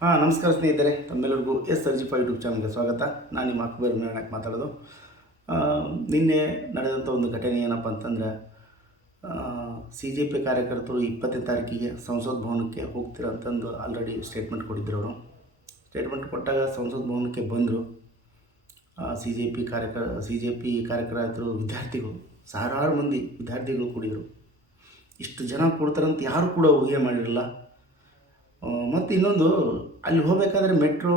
ನಮಸ್ಕಾರ ಸ್ನೇಹಿತರೆ, ತಮ್ಮೆಲ್ಲರಿಗೂ SRG5 ಯೂಟ್ಯೂಬ್ ಚಾನಲ್ಗೆ ಸ್ವಾಗತ. ನಾನು ನಿಮ್ಮ ಅಕ್ಬರ್ ಮೇಣಕ್ಕೆ ಮಾತಾಡೋದು. ನಿನ್ನೆ ನಡೆದಂಥ ಒಂದು ಘಟನೆ ಏನಪ್ಪ ಅಂತಂದರೆ, CJP ಕಾರ್ಯಕರ್ತರು 20ನೇ ತಾರೀಕಿಗೆ ಸಂಸತ್ ಭವನಕ್ಕೆ ಹೋಗ್ತೀರ ಅಂತಂದು ಆಲ್ರೆಡಿ ಸ್ಟೇಟ್ಮೆಂಟ್ ಕೊಟ್ಟಿದ್ದರು. ಅವರು ಸ್ಟೇಟ್ಮೆಂಟ್ ಕೊಟ್ಟಾಗ ಸಂಸತ್ ಭವನಕ್ಕೆ ಬಂದರು. CJP ಕಾರ್ಯಕರ್ತರು, ವಿದ್ಯಾರ್ಥಿಗಳು, ಸಾವಿರಾರು ಮಂದಿ ವಿದ್ಯಾರ್ಥಿಗಳು ಕೂಡಿದರು. ಇಷ್ಟು ಜನ ಕೊಡ್ತಾರಂತ ಯಾರು ಕೂಡ ಊಹೆ ಮಾಡಿರಲಿಲ್ಲ. ಮತ್ತು ಇನ್ನೊಂದು, ಅಲ್ಲಿ ಹೋಗಬೇಕಾದ್ರೆ ಮೆಟ್ರೋ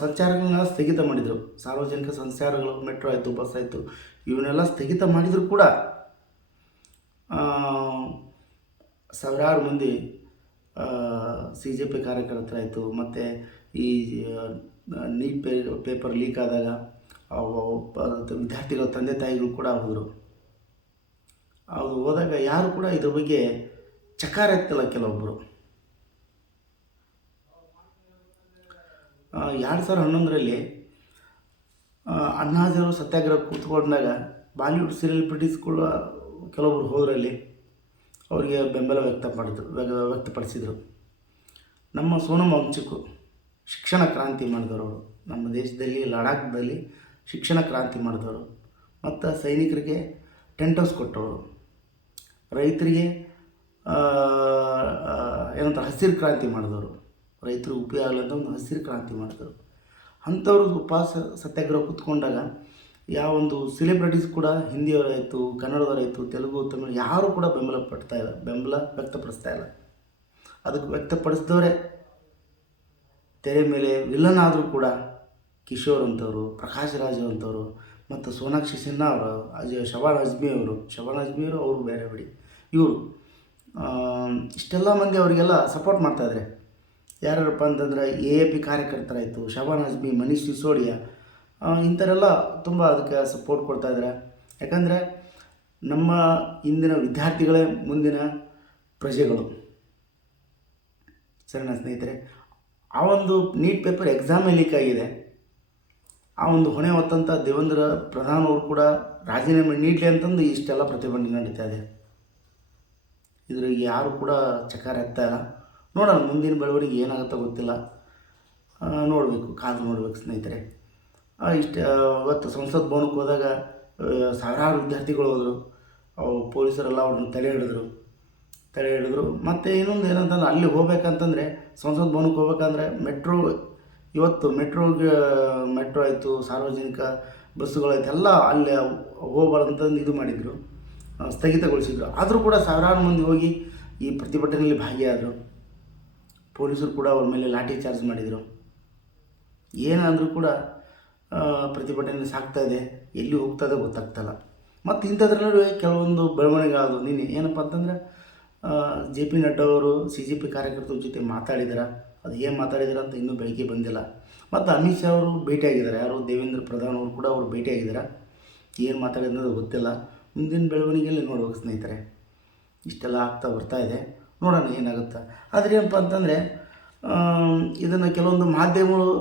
ಸಂಚಾರಗಳನ್ನ ಸ್ಥಗಿತ ಮಾಡಿದರು. ಸಾರ್ವಜನಿಕ ಸಂಚಾರಗಳು, ಮೆಟ್ರೋ ಆಯಿತು, ಬಸ್ ಆಯಿತು, ಇವನ್ನೆಲ್ಲ ಸ್ಥಗಿತ ಮಾಡಿದರೂ ಕೂಡ ಸಾವಿರಾರು ಮಂದಿ CJP ಕಾರ್ಯಕರ್ತರಾಯಿತು. ಮತ್ತು ಈ ನೀಟ್ ಪೇಪರ್ ಲೀಕ್ ಆದಾಗ ವಿದ್ಯಾರ್ಥಿಗಳ ತಂದೆ ತಾಯಿಗಳು ಕೂಡ ಹೋದರು. ಅದು ಹೋದಾಗ ಯಾರು ಕೂಡ ಇದ್ರ ಬಗ್ಗೆ ಚಕಾರ ಎತ್ತಲ್ಲ. ಕೆಲವೊಬ್ಬರು 2011ರಲ್ಲಿ ಅಣ್ಣಾಜಿಯವರು ಸತ್ಯಾಗ್ರಹ ಕೂತ್ಕೊಂಡಾಗ ಬಾಲಿವುಡ್ ಸೆಲೆಬ್ರಿಟೀಸ್ಗಳು ಕೆಲವೊಬ್ಬರು ಹೋದ್ರಲ್ಲಿ ಅವರಿಗೆ ಬೆಂಬಲ ವ್ಯಕ್ತಪಡಿಸಿದರು. ನಮ್ಮ ಸೋನಮ್ ವಾಂಗ್ಚುಕ್ ಶಿಕ್ಷಣ ಕ್ರಾಂತಿ ಮಾಡಿದವರು. ನಮ್ಮ ದೇಶದಲ್ಲಿ ಲಡಾಖ್ದಲ್ಲಿ ಶಿಕ್ಷಣ ಕ್ರಾಂತಿ ಮಾಡಿದವರು. ಮತ್ತು ಸೈನಿಕರಿಗೆ ಟೆಂಟ್ ಹೌಸ್ ಕೊಟ್ಟವರು, ರೈತರಿಗೆ ಏನಂತಾರೆ ಹಸಿರು ಕ್ರಾಂತಿ ಮಾಡಿದವರು, ರೈತರು ಉಪಯೋಗ ಆಗಲಿ ಅಂತ ಒಂದು ಹಸಿರು ಕ್ರಾಂತಿ ಮಾಡಿದರು. ಅಂಥವ್ರು ಉಪವಾಸ ಸತ್ಯಾಗ್ರಹ ಕೂತ್ಕೊಂಡಾಗ ಯಾವೊಂದು ಸೆಲೆಬ್ರಿಟೀಸ್ ಕೂಡ, ಹಿಂದಿಯವರಾಯಿತು, ಕನ್ನಡದವರಾಯಿತು, ತೆಲುಗು, ತಮಿಳು ಯಾರೂ ಕೂಡ ಬೆಂಬಲ ವ್ಯಕ್ತಪಡಿಸ್ತಾ ಇಲ್ಲ. ಅದಕ್ಕೆ ವ್ಯಕ್ತಪಡಿಸಿದವರೇ ತೆರೆ ಮೇಲೆ ವಿಲನ್ ಆದರೂ ಕೂಡ ಕಿಶೋರ್ ಅಂಥವ್ರು, ಪ್ರಕಾಶ್ ರಾಜ್ ಅಂಥವ್ರು, ಮತ್ತು ಸೋನಾಕ್ಷಿ ಸಿನ್ಹಾ ಅವರು, ಶಬಾನಾ ಅಜ್ಮಿ ಅವರು ಅವರು ಬೇರೆ ಬಿಡಿ. ಇವರು ಇಷ್ಟೆಲ್ಲ ಮಂದಿ ಅವರಿಗೆಲ್ಲ ಸಪೋರ್ಟ್ ಮಾಡ್ತಾಯಿದ್ದಾರೆ. ಯಾರ್ಯಾರಪ್ಪ ಅಂತಂದರೆ AAP ಕಾರ್ಯಕರ್ತರಾಯಿತು, ಶಬಾನಾ ಅಜ್ಮಿ, ಮನೀಶ್ ಸಿಸೋಡಿಯಾ, ಇಂಥವರೆಲ್ಲ ತುಂಬ ಅದಕ್ಕೆ ಸಪೋರ್ಟ್ ಕೊಡ್ತಾಯಿದ್ದಾರೆ. ಯಾಕಂದರೆ ನಮ್ಮ ಇಂದಿನ ವಿದ್ಯಾರ್ಥಿಗಳೇ ಮುಂದಿನ ಪ್ರಜೆಗಳು. ಸರಿನಾ ಸ್ನೇಹಿತರೆ? ಆ ಒಂದು ನೀಟ್ ಪೇಪರ್ ಎಕ್ಸಾಮೇ ಲೀಕ್ ಆಗಿದೆ. ಆ ಒಂದು ಹೊಣೆ ಹೊತ್ತಂಥ ದೇವೇಂದ್ರ ಪ್ರಧಾನ್ ಅವರು ಕೂಡ ರಾಜೀನಾಮೆ ನೀಡಲಿ ಅಂತಂದು ಇಷ್ಟೆಲ್ಲ ಪ್ರತಿಭಟನೆ ನಡೀತಾ ಇದೆ. ಇದ್ರಿಗೆ ಯಾರು ಕೂಡ ಚಕಾರ ಎತ್ತಾ ಇಲ್ಲ. ನೋಡೋಣ ಮುಂದಿನ ಬೆಳವಣಿಗೆ ಏನಾಗುತ್ತೋ ಗೊತ್ತಿಲ್ಲ, ನೋಡಬೇಕು, ಕಾದು ನೋಡಬೇಕು ಸ್ನೇಹಿತರೆ. ಇವತ್ತು ಸಂಸತ್ ಭವನಕ್ಕೆ ಹೋದಾಗ ಸಾವಿರಾರು ವಿದ್ಯಾರ್ಥಿಗಳು ಹೋದರು. ಪೊಲೀಸರೆಲ್ಲ ಅವ್ರನ್ನ ತಡೆ ಹಿಡಿದ್ರು. ಮತ್ತು ಇನ್ನೊಂದು ಏನಂತಂದ್ರೆ, ಅಲ್ಲಿ ಹೋಗ್ಬೇಕಂತಂದರೆ, ಸಂಸತ್ ಭವನಕ್ಕೆ ಹೋಗ್ಬೇಕಂದ್ರೆ ಮೆಟ್ರೋ ಆಯಿತು, ಸಾರ್ವಜನಿಕ ಬಸ್ಸುಗಳಾಯ್ತು, ಎಲ್ಲ ಅಲ್ಲಿ ಹೋಗ್ಬಾರ್ದಂತಂದು ಇದು ಮಾಡಿದರು, ಸ್ಥಗಿತಗೊಳಿಸಿದರು. ಆದರೂ ಕೂಡ ಸಾವಿರಾರು ಮಂದಿ ಹೋಗಿ ಈ ಪ್ರತಿಭಟನೆಯಲ್ಲಿ ಭಾಗಿಯಾದರು. ಪೊಲೀಸರು ಕೂಡ ಅವ್ರ ಮೇಲೆ ಲಾಠಿ ಚಾರ್ಜ್ ಮಾಡಿದರು. ಏನಾದರೂ ಕೂಡ ಪ್ರತಿಭಟನೆ ಸಾಗ್ತಾಯಿದೆ, ಎಲ್ಲಿ ಹೋಗ್ತದೆ ಗೊತ್ತಾಗ್ತಾಯಿಲ್ಲ. ಮತ್ತು ಇಂಥದ್ರ ನಡುವೆ ಕೆಲವೊಂದು ಬೆಳವಣಿಗೆ ಆದವು. ನಿನ್ನೆ ಏನಪ್ಪ ಅಂತಂದರೆ, JP ನಡ್ಡಾ ಅವರು CJP ಕಾರ್ಯಕರ್ತರ ಜೊತೆ ಮಾತಾಡಿದಾರೆ. ಅದು ಏನು ಮಾತಾಡಿದಾರೆ ಅಂತ ಇನ್ನೂ ಬೆಳಗ್ಗೆ ಬಂದಿಲ್ಲ. ಮತ್ತು ಅಮಿತ್ ಶಾ ಅವರು ಭೇಟಿಯಾಗಿದ್ದಾರೆ. ಯಾರು ದೇವೇಂದ್ರ ಪ್ರಧಾನ್ ಅವರು ಕೂಡ ಅವರು ಭೇಟಿಯಾಗಿದ್ದಾರೆ. ಏನು ಮಾತಾಡಿದ್ರೆ ಗೊತ್ತಿಲ್ಲ. ಮುಂದಿನ ಬೆಳವಣಿಗೆಯಲ್ಲಿ ನೋಡ್ಬೇಕು ಸ್ನೇಹಿತರೆ. ಇಷ್ಟೆಲ್ಲ ಆಗ್ತಾ ಬರ್ತಾಯಿದೆ, ನೋಡೋಣ ಏನಾಗುತ್ತೆ. ಆದರೆ ಏನಪ್ಪ ಅಂತಂದರೆ, ಇದನ್ನು ಕೆಲವೊಂದು ಮಾಧ್ಯಮಗಳು,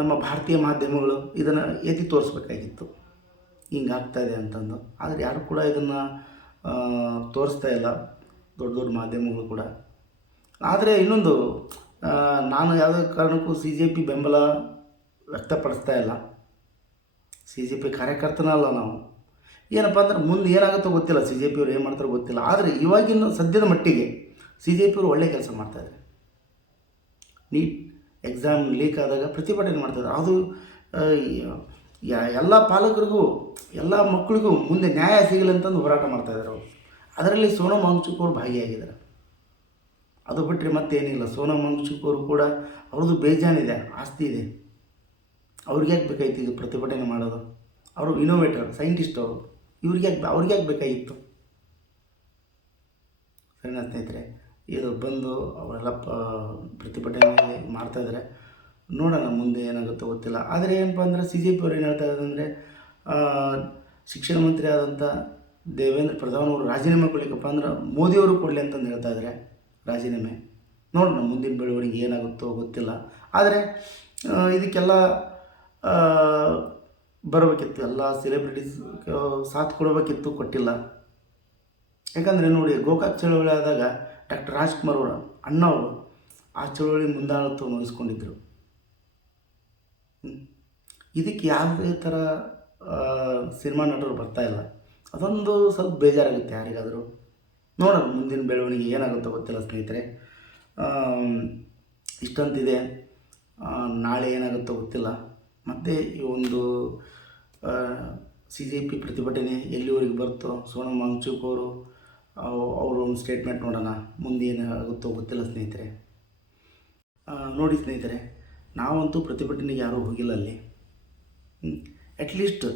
ನಮ್ಮ ಭಾರತೀಯ ಮಾಧ್ಯಮಗಳು ಇದನ್ನು ಎತ್ತಿ ತೋರಿಸ್ಬೇಕಾಗಿತ್ತು, ಹಿಂಗಾಗ್ತಾಯಿದೆ ಅಂತಂದು. ಆದರೆ ಯಾರು ಕೂಡ ಇದನ್ನು ತೋರಿಸ್ತಾ ಇಲ್ಲ, ದೊಡ್ಡ ದೊಡ್ಡ ಮಾಧ್ಯಮಗಳು ಕೂಡ. ಆದರೆ ಇನ್ನೊಂದು, ನಾನು ಯಾವುದೇ ಕಾರಣಕ್ಕೂ CJP ಬೆಂಬಲ ವ್ಯಕ್ತಪಡಿಸ್ತಾ ಇಲ್ಲ. CJP ಕಾರ್ಯಕರ್ತನಲ್ಲ ನಾವು. ಏನಪ್ಪ ಅಂದ್ರೆ, ಮುಂದೆ ಏನಾಗುತ್ತೋ ಗೊತ್ತಿಲ್ಲ, CJP ಅವ್ರು ಏನು ಮಾಡ್ತಾರೋ ಗೊತ್ತಿಲ್ಲ. ಆದರೆ ಇವಾಗಿನ ಸದ್ಯದ ಮಟ್ಟಿಗೆ CJP ಅವರು ಒಳ್ಳೆ ಕೆಲಸ ಮಾಡ್ತಾಯಿದ್ದಾರೆ. ನೀಟ್ ಎಕ್ಸಾಮ್ ಲೀಕ್ ಆದಾಗ ಪ್ರತಿಭಟನೆ ಮಾಡ್ತಾಯಿದ್ದಾರೆ. ಅದು ಎಲ್ಲ ಪಾಲಕರಿಗೂ, ಎಲ್ಲ ಮಕ್ಕಳಿಗೂ ಮುಂದೆ ನ್ಯಾಯ ಸಿಗಲಿ ಅಂತಂದು ಹೋರಾಟ ಮಾಡ್ತಾಯಿದ್ದಾರೆ ಅವರು. ಅದರಲ್ಲಿ ಸೋನಮ್ ವಾಂಗ್ಚುಕ್ ಅವರು ಭಾಗಿಯಾಗಿದ್ದಾರೆ. ಅದು ಬಿಟ್ಟರೆ ಮತ್ತೇನಿಲ್ಲ. ಸೋನಮ್ ವಾಂಗ್ಚುಕ್ ಅವರು ಕೂಡ ಅವ್ರದ್ದು ಬೇಜಾನಿದೆ, ಆಸ್ತಿ ಇದೆ. ಅವ್ರಿಗೆ ಯಾಕೆ ಬೇಕಾಗಿತ್ತು ಇದು ಪ್ರತಿಭಟನೆ ಮಾಡೋದು? ಅವರು ಇನೋವೇಟರ್, ಸೈಂಟಿಸ್ಟ್ ಅವರು. ಅವ್ರಿಗೆ ಯಾಕೆ ಬೇಕಾಗಿತ್ತು? ಸರಿನಾ ಸ್ನೇಹಿತರೆ? ಇದು ಬಂದು ಅವರೆಲ್ಲ ಪ್ರತಿಭಟನೆ ಮಾಡ್ತಾಯಿದ್ದಾರೆ. ನೋಡೋಣ ಮುಂದೆ ಏನಾಗುತ್ತೋ ಗೊತ್ತಿಲ್ಲ. ಆದರೆ ಏನಪ್ಪ ಅಂದರೆ, CJP ಅವ್ರು ಏನು ಹೇಳ್ತಾ ಇದ್ದಾರೆ ಅಂದರೆ, ಶಿಕ್ಷಣ ಮಂತ್ರಿ ಆದಂಥ ದೇವೇಂದ್ರ ಪ್ರಧಾನ್ ಅವರು ರಾಜೀನಾಮೆ ಕೊಡಲಿಕ್ಕಪ್ಪ ಅಂದ್ರೆ ಮೋದಿಯವರು ಕೊಡಲಿ ಅಂತಂದು ಹೇಳ್ತಾ ಇದ್ದಾರೆ ರಾಜೀನಾಮೆ. ನೋಡೋಣ ಮುಂದಿನ ಬೆಳವಣಿಗೆ ಏನಾಗುತ್ತೋ ಗೊತ್ತಿಲ್ಲ. ಆದರೆ ಇದಕ್ಕೆಲ್ಲ ಬರಬೇಕಿತ್ತು, ಎಲ್ಲ ಸೆಲೆಬ್ರಿಟೀಸ್ ಸಾಥ್ ಕೊಡಬೇಕಿತ್ತು, ಕೊಟ್ಟಿಲ್ಲ. ಯಾಕಂದರೆ ನೋಡಿ, ಗೋಕಾಕ್ ಚಳವಳಿ ಆದಾಗ ಡಾಕ್ಟರ್ ರಾಜ್ಕುಮಾರ್ ಅವರ ಅಣ್ಣವರು ಆ ಚಳುವಳಿ ಮುಂದಾಳತ್ವವನ್ನು ವಹಿಸ್ಕೊಂಡಿದ್ದರು. ಇದಕ್ಕೆ ಯಾವುದೇ ಥರ ಸಿನಿಮಾ ನಟರು ಬರ್ತಾಯಿಲ್ಲ. ಅದೊಂದು ಸ್ವಲ್ಪ ಬೇಜಾರಾಗುತ್ತೆ ಯಾರಿಗಾದರೂ. ನೋಡೋಣ ಮುಂದಿನ ಬೆಳವಣಿಗೆ ಏನಾಗುತ್ತೋ ಗೊತ್ತಿಲ್ಲ ಸ್ನೇಹಿತರೆ. ಇಷ್ಟಂತಿದೆ, ನಾಳೆ ಏನಾಗುತ್ತೋ ಗೊತ್ತಿಲ್ಲ. ಮತ್ತು ಈ ಒಂದು CJP ಪ್ರತಿಭಟನೆ ಎಲ್ಲಿವರೆಗೆ ಬರುತ್ತೋ, ಸೋನಮ್ ವಾಂಗ್ಚುಕ್ ಅವರು ಒಂದು ಸ್ಟೇಟ್ಮೆಂಟ್ ನೋಡೋಣ, ಮುಂದೆ ಏನಾಗುತ್ತೋ ಗೊತ್ತಿಲ್ಲ ಸ್ನೇಹಿತರೆ. ನೋಡಿ ಸ್ನೇಹಿತರೆ, ನಾವಂತೂ ಪ್ರತಿಭಟನೆಗೆ ಯಾರೂ ಹೋಗಿಲ್ಲ ಅಲ್ಲಿ. ಅಟ್ಲೀಸ್ಟ್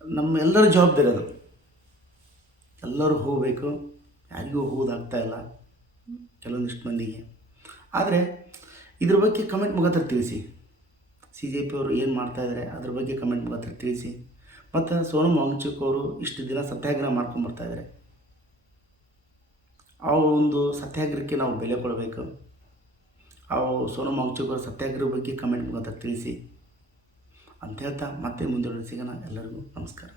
ನಮ್ಮೆಲ್ಲರ ಜವಾಬ್ದಾರಿ ಅದು. ಎಲ್ಲರೂ ಹೋಗಬೇಕು, ಯಾರಿಗೂ ಹೋಗೋದಾಗ್ತಾಯಿಲ್ಲ ಕೆಲವೊಂದಿಷ್ಟು ಮಂದಿಗೆ. ಆದರೆ ಇದ್ರ ಬಗ್ಗೆ ಕಮೆಂಟ್ ಮುಖಾಂತರ ತಿಳಿಸಿ. CJP ಅವರು ಏನು ಮಾಡ್ತಾಯಿದ್ದಾರೆ ಅದ್ರ ಬಗ್ಗೆ ಕಮೆಂಟ್ ಮುಖಾಂತರ ತಿಳಿಸಿ. ಮತ್ತು ಸೋನಮ್ ವಾಂಗ್ಚುಕ್ ಅವರು ಇಷ್ಟು ದಿನ ಸತ್ಯಾಗ್ರಹ ಮಾಡ್ಕೊಂಬರ್ತಾಯಿದ್ದಾರೆ. ಆ ಒಂದು ಸತ್ಯಾಗ್ರಹಕ್ಕೆ ನಾವು ಬೆಲೆ ಕೊಡಬೇಕು. ಸೋನಮ್ ವಾಂಗ್ಚುಕ್ ಅವರ ಸತ್ಯಾಗ್ರಹ ಬಗ್ಗೆ ಕಮೆಂಟ್ ಮುಖಾಂತರ ತಿಳಿಸಿ ಅಂತ ಹೇಳ್ತಾ ಮತ್ತೆ ಮುಂದೆ ಸಿಗೋಣ. ಎಲ್ಲರಿಗೂ ನಮಸ್ಕಾರ.